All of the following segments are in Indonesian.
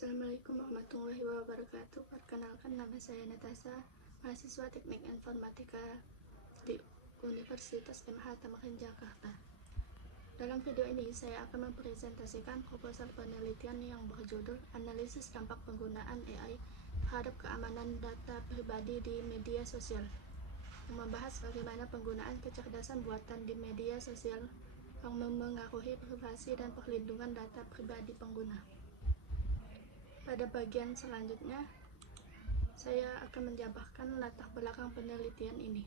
Assalamualaikum warahmatullahi wabarakatuh. Perkenalkan, nama saya Natasha, mahasiswa Teknik Informatika di Universitas MH Tamarin, Jakarta. Dalam video ini, saya akan mempresentasikan proposal penelitian yang berjudul Analisis Dampak Penggunaan AI terhadap Keamanan Data Pribadi di Media Sosial, yang membahas bagaimana penggunaan kecerdasan buatan di media sosial yang memengaruhi privasi dan perlindungan data pribadi pengguna. Pada bagian selanjutnya, saya akan menjabarkan latar belakang penelitian ini.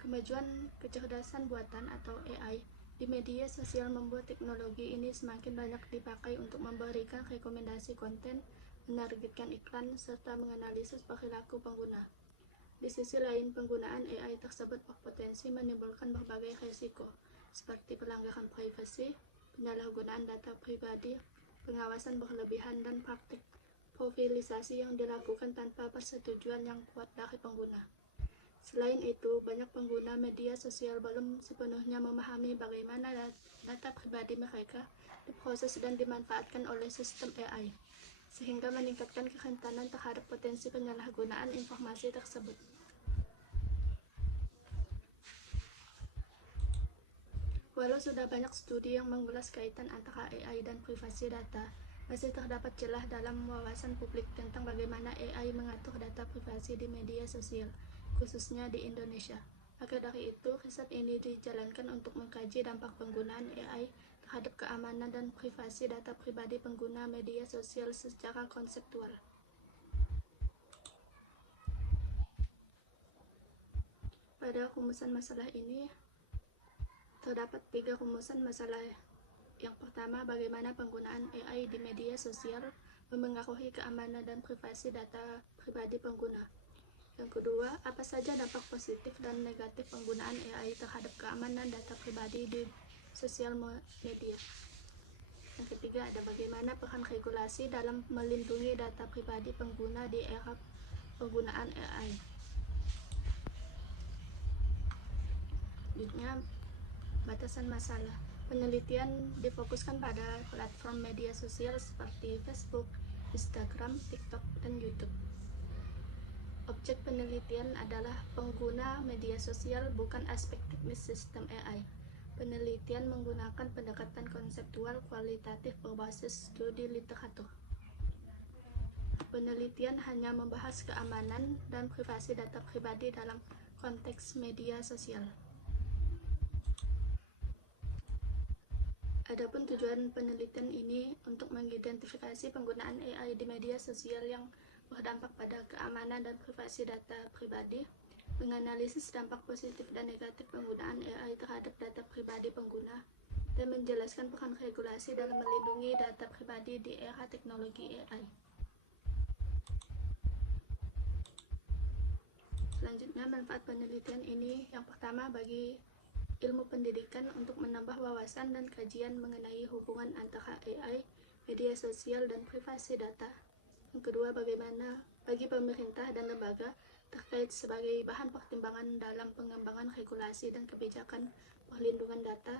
Kemajuan kecerdasan buatan atau AI di media sosial membuat teknologi ini semakin banyak dipakai untuk memberikan rekomendasi konten, menargetkan iklan, serta menganalisis perilaku pengguna. Di sisi lain, penggunaan AI tersebut berpotensi menimbulkan berbagai risiko, seperti pelanggaran privasi, penyalahgunaan data pribadi, pengawasan berlebihan, dan praktik profilisasi yang dilakukan tanpa persetujuan yang kuat dari pengguna. Selain itu, banyak pengguna media sosial belum sepenuhnya memahami bagaimana data pribadi mereka diproses dan dimanfaatkan oleh sistem AI, sehingga meningkatkan kerentanan terhadap potensi penyalahgunaan informasi tersebut. Walau sudah banyak studi yang mengulas kaitan antara AI dan privasi data, masih terdapat celah dalam wawasan publik tentang bagaimana AI mengatur data privasi di media sosial, khususnya di Indonesia. Maka dari itu, riset ini dijalankan untuk mengkaji dampak penggunaan AI terhadap keamanan dan privasi data pribadi pengguna media sosial secara konseptual. Pada rumusan masalah ini, terdapat 3 rumusan masalah. Yang pertama, bagaimana penggunaan AI di media sosial memengaruhi keamanan dan privasi data pribadi pengguna. Yang kedua, apa saja dampak positif dan negatif penggunaan AI terhadap keamanan data pribadi di sosial media. Yang ketiga, ada bagaimana peran regulasi dalam melindungi data pribadi pengguna di era penggunaan AI. Selanjutnya, batasan masalah. Penelitian difokuskan pada platform media sosial seperti Facebook, Instagram, TikTok, dan YouTube. Objek penelitian adalah pengguna media sosial, bukan aspek teknis sistem AI. Penelitian menggunakan pendekatan konseptual kualitatif berbasis studi literatur. Penelitian hanya membahas keamanan dan privasi data pribadi dalam konteks media sosial. Adapun tujuan penelitian ini untuk mengidentifikasi penggunaan AI di media sosial yang berdampak pada keamanan dan privasi data pribadi, menganalisis dampak positif dan negatif penggunaan AI terhadap data pribadi pengguna, dan menjelaskan peran regulasi dalam melindungi data pribadi di era teknologi AI. Selanjutnya, manfaat penelitian ini yang pertama bagi ilmu pendidikan untuk menambah wawasan dan kajian mengenai hubungan antara AI, media sosial, dan privasi data. Yang kedua, bagaimana bagi pemerintah dan lembaga terkait sebagai bahan pertimbangan dalam pengembangan regulasi dan kebijakan perlindungan data,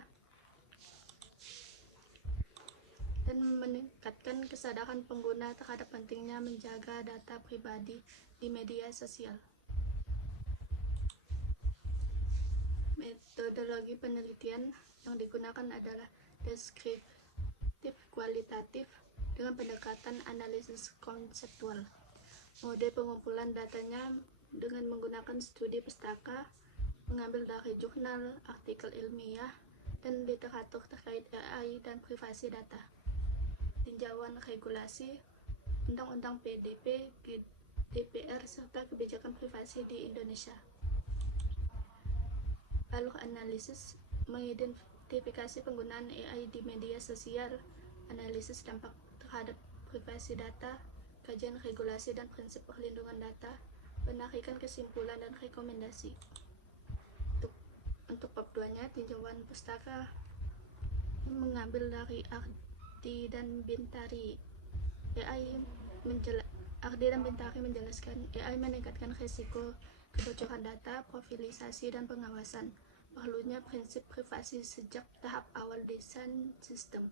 dan meningkatkan kesadaran pengguna terhadap pentingnya menjaga data pribadi di media sosial. Metodologi penelitian yang digunakan adalah deskriptif kualitatif dengan pendekatan analisis konseptual. Mode pengumpulan datanya dengan menggunakan studi pustaka, mengambil dari jurnal, artikel ilmiah, dan literatur terkait AI dan privasi data. Tinjauan regulasi, Undang-Undang PDP, GDPR, serta kebijakan privasi di Indonesia. Alur analisis, mengidentifikasi penggunaan AI di media sosial, analisis dampak terhadap privasi data, kajian regulasi dan prinsip perlindungan data, penarikan kesimpulan dan rekomendasi. Untuk bab 2-nya, tinjauan pustaka, mengambil dari Ardi dan Bintari. Ardi dan Bintari menjelaskan AI meningkatkan risiko kebocoran data, profilisasi, dan pengawasan. Perlunya prinsip privasi sejak tahap awal desain sistem.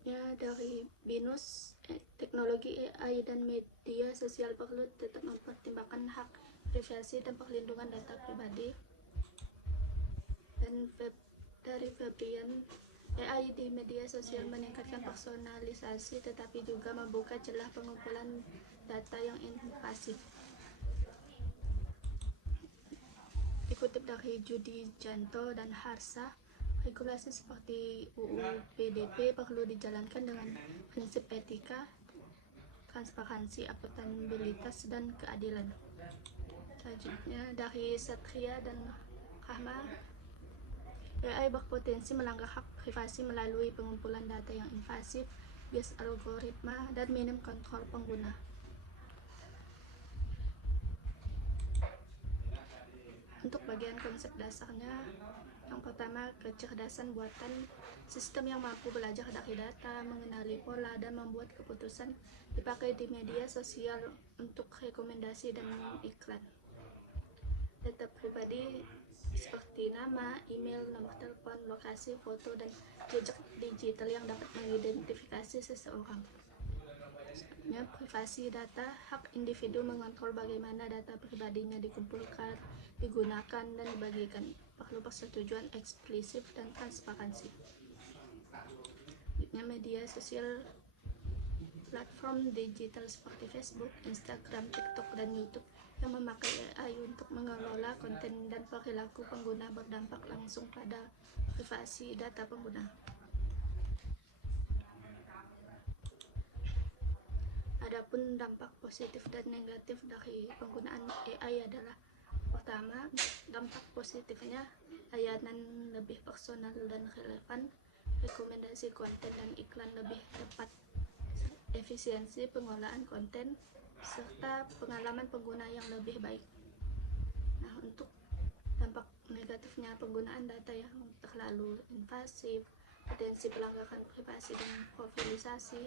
Selanjutnya dari BINUS, teknologi AI dan media sosial perlu tetap mempertimbangkan hak privasi dan perlindungan data pribadi. Dan dari Febrian, AI di media sosial meningkatkan personalisasi tetapi juga membuka celah pengumpulan data yang invasif. Dikutip dari Judi Janto dan Harsa, regulasi seperti UU PDP perlu dijalankan dengan prinsip etika, transparansi, akuntabilitas, dan keadilan. Selanjutnya dari Satria dan Rahma, AI berpotensi melanggar hak privasi melalui pengumpulan data yang invasif, bias algoritma, dan minim kontrol pengguna. Untuk bagian konsep dasarnya, yang pertama, kecerdasan buatan, sistem yang mampu belajar dari data, mengenali pola, dan membuat keputusan, dipakai di media sosial untuk rekomendasi dan iklan. Data pribadi seperti nama, email, nomor telepon, lokasi, foto, dan jejak digital yang dapat mengidentifikasi seseorang. Privasi data, hak individu mengontrol bagaimana data pribadinya dikumpulkan, digunakan, dan dibagikan. Perlu persetujuan eksplisit dan transparansi. Media sosial, platform digital seperti Facebook, Instagram, TikTok, dan YouTube yang memakai AI untuk mengelola konten dan perilaku pengguna berdampak langsung pada privasi data pengguna. Adapun dampak positif dan negatif dari penggunaan AI adalah: pertama, dampak positifnya layanan lebih personal dan relevan, rekomendasi konten dan iklan lebih tepat, efisiensi pengolahan konten, serta pengalaman pengguna yang lebih baik. Nah, untuk dampak negatifnya, penggunaan data yang terlalu invasif, potensi pelanggaran privasi dan profilisasi,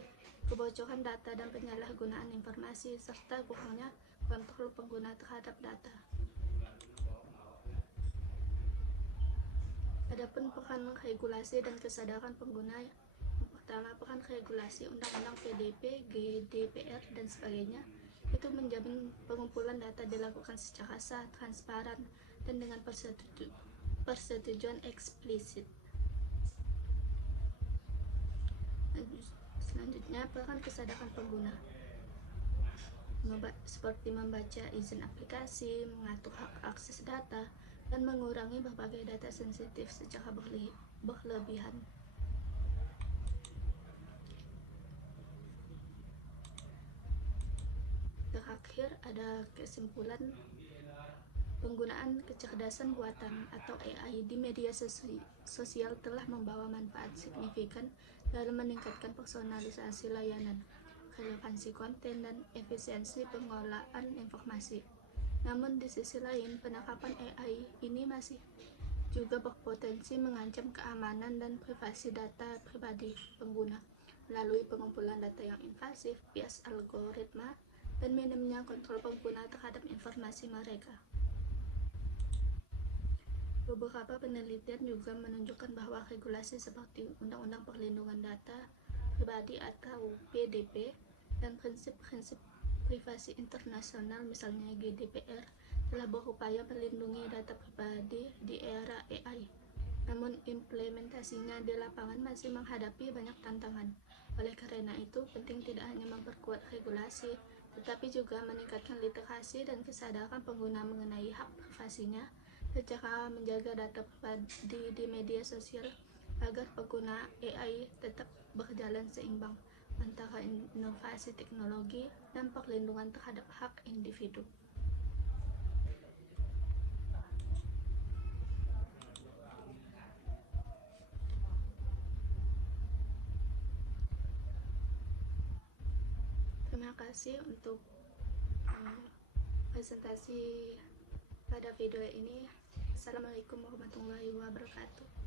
kebocoran data dan penyalahgunaan informasi, serta kurangnya kontrol pengguna terhadap data. Adapun peran regulasi dan kesadaran pengguna, yang pertama, peran regulasi undang-undang PDP, GDPR, dan sebagainya, itu menjamin pengumpulan data dilakukan secara sah, transparan, dan dengan persetujuan eksplisit. Selanjutnya, peran kesadaran pengguna seperti membaca izin aplikasi, mengatur hak akses data, dan mengurangi berbagai data sensitif secara berlebihan. Terakhir, ada kesimpulan. Penggunaan kecerdasan buatan atau AI di media sosial telah membawa manfaat signifikan dalam meningkatkan personalisasi layanan, relevansi konten, dan efisiensi pengolahan informasi. Namun di sisi lain, penerapan AI ini masih juga berpotensi mengancam keamanan dan privasi data pribadi pengguna melalui pengumpulan data yang invasif, bias algoritma, dan minimnya kontrol pengguna terhadap informasi mereka. Beberapa penelitian juga menunjukkan bahwa regulasi seperti Undang-Undang Perlindungan Data Pribadi atau PDP dan prinsip-prinsip privasi internasional misalnya GDPR telah berupaya melindungi data pribadi di era AI. Namun implementasinya di lapangan masih menghadapi banyak tantangan. Oleh karena itu, penting tidak hanya memperkuat regulasi, tetapi juga meningkatkan literasi dan kesadaran pengguna mengenai hak privasinya, secara menjaga data pribadi di media sosial agar pengguna AI tetap berjalan seimbang antara inovasi teknologi dan perlindungan terhadap hak individu. Terima kasih untuk presentasi pada video ini. Assalamualaikum warahmatullahi wabarakatuh.